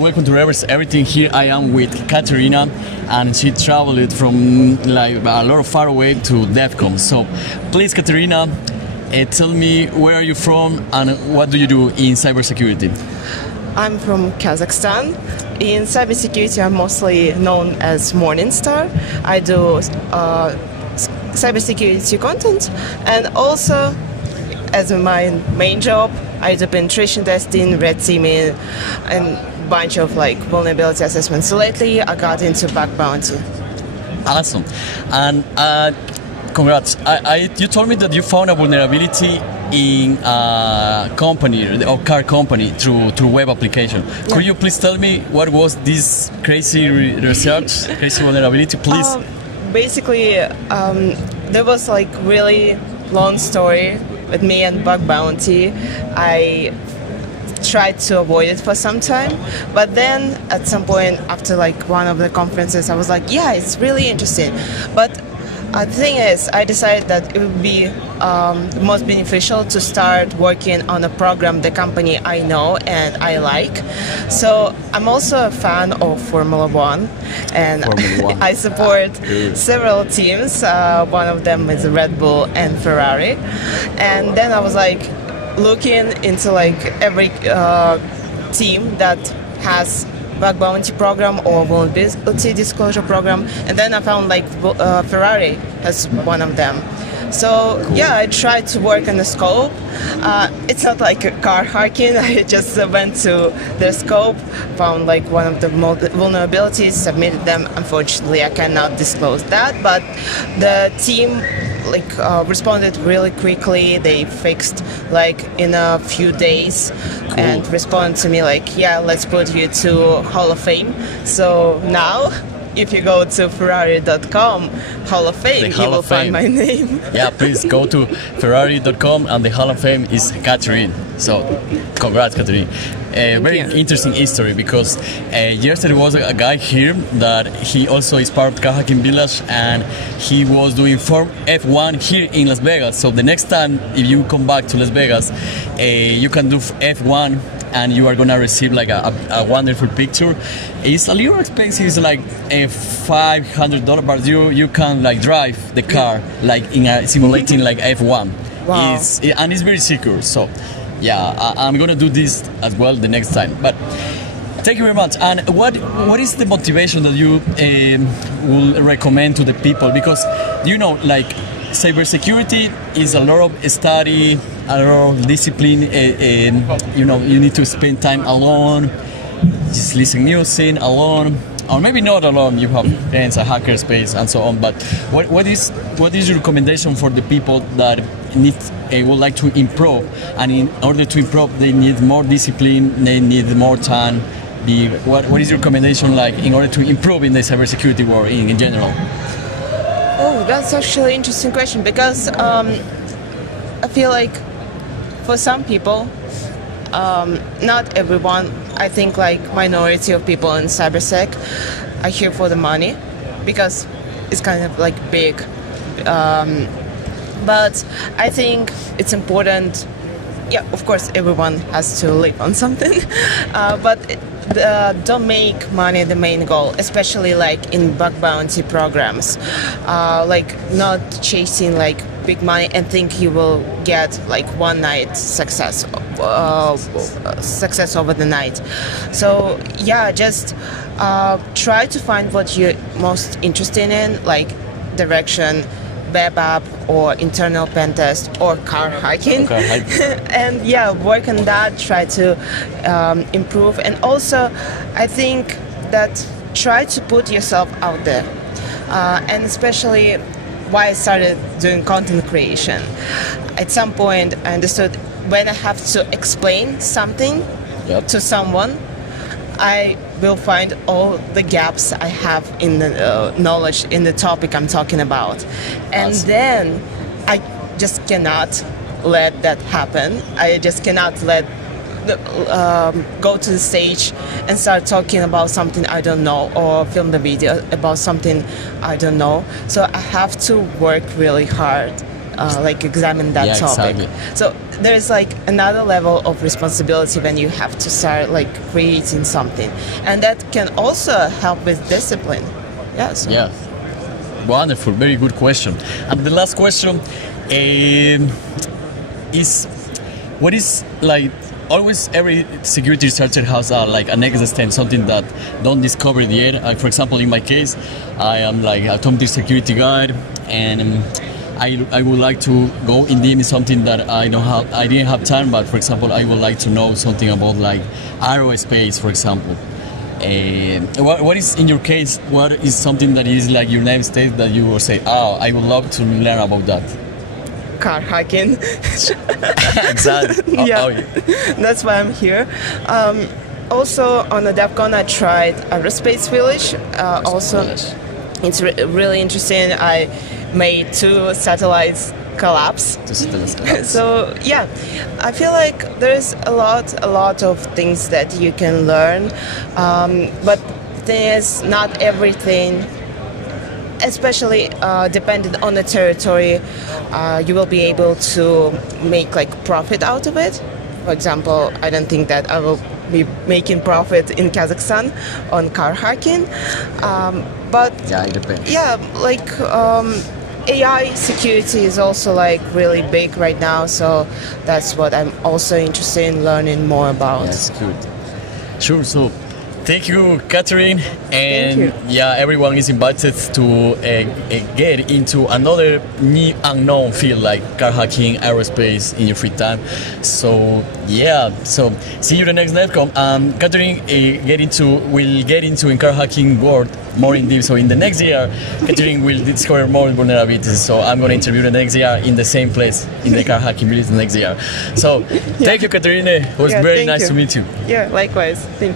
welcome to Everything. Here I am with Katerina, and she traveled from like a lot of far away to DEFCON. So, please, Katerina, tell me where are you from and what do you do in cybersecurity? I'm from Kazakhstan. In cybersecurity, I'm mostly known as Morningstar. I do cybersecurity content, and also, as my main job, I do penetration testing, red teaming, and bunch of like vulnerability assessments. So lately, I got into bug bounty. Awesome, and congrats. You told me that you found a vulnerability in a company or car company through web application. Yeah. Could you please tell me what was this crazy research, crazy vulnerability, please? Basically, there was like really long story with me and bug bounty. I tried to avoid it for some time, but then at some point after like one of the conferences, I was like, yeah, it's really interesting. But the thing is, I decided that it would be most beneficial to start working on a program, the company I know and I like. So I'm also a fan of Formula One, and Formula 1. I support several teams. One of them is Red Bull and Ferrari. And then I was like looking into like every team that has bug bounty program or vulnerability disclosure program, and then I found like Ferrari has one of them. So yeah, I tried to work on the scope. It's not like a car hacking. I just went to the scope, found like one of the vulnerabilities, submitted them. Unfortunately, I cannot disclose that, but the team responded really quickly. They fixed like in a few days. Cool. And responded to me like, yeah, let's put you to Hall of Fame. So now, if you go to Ferrari.com Hall of Fame, you will find my name. Yeah, please go to Ferrari.com, and the Hall of Fame is Katerina. So, congrats, Katerina. Very interesting history, because yesterday was a guy here that he also is part of Car Hacking Village, and he was doing Form F1 here in Las Vegas. So the next time if you come back to Las Vegas, you can do F1 and you are gonna receive like a wonderful picture. It's a little expensive, it's like $500, but you can like drive the car like in a simulating like F1. Wow. And it's very secure. So yeah, I'm gonna do this as well the next time. But thank you very much. And what is the motivation that you will recommend to the people? Because you know, like cybersecurity is a lot of study, a lot of discipline. You know, you need to spend time alone, just listen music alone, or maybe not alone. You have friends, a hacker space, and so on. But what is your recommendation for the people that would like to improve? And in order to improve, they need more discipline. They need more time. What is your recommendation like in order to improve in the cybersecurity world in general? Oh, that's actually an interesting question, because I feel like for some people, not everyone, I think like minority of people in cybersec are here for the money, because it's kind of like big. But I think it's important. Yeah, of course, everyone has to live on something, but don't make money the main goal, especially like in bug bounty programs. Like not chasing like big money and think you will get like one night success over the night. So yeah, just try to find what you're most interested in, like direction, web app, or internal pen test, or car hacking. And yeah, work on that, try to improve. And also, I think that try to put yourself out there. And especially why I started doing content creation. At some point, I understood when I have to explain something to someone, I will find all the gaps I have in the knowledge in the topic I'm talking about. And then I just cannot let that happen. I just cannot let go to the stage and start talking about something I don't know, or film the video about something I don't know. So I have to work really hard like examine that Yeah, topic. exactly. So there's like another level of responsibility when you have to start like creating something, and that can also help with discipline. Yeah. So. Yeah. Wonderful. Very good question. And the last question is, what is like always every security researcher has like an next step, something that don't discover yet. For example, in my case, I am like a automotive security guide, and I would like to go in deep in something that I didn't have time. But for example, I would like to know something about like aerospace, for example. What is in your case? What is something that is like your name state that you will say, oh, I would love to learn about that? Car hacking. Exactly. Yeah. Oh, yeah. That's why I'm here. Also on the DEFCON I tried Aerospace Village. Also, it's really interesting. I made 2 satellites collapse. So yeah, I feel like there's a lot of things that you can learn, but the thing is, not everything, especially depending on the territory, you will be able to make like profit out of it. For example, I don't think that I will be making profit in Kazakhstan on car hacking, but Yeah, it depends. yeah, like AI security is also like really big right now, so that's what I'm also interested in learning more about. That's good. Sure. So, thank you, Katerina, and you. yeah, everyone is invited to get into another new unknown field like car hacking, aerospace in your free time. So yeah, so see you the next DEFCON. Katerina will get into in car hacking world more in deep. So in the next year, Katerina will discover more vulnerabilities. So I'm going to interview the next year in the same place in the car hacking village the next year. So thank you, Katerina. It was Yeah, very thank nice you. to meet you. Yeah, likewise. Thank you.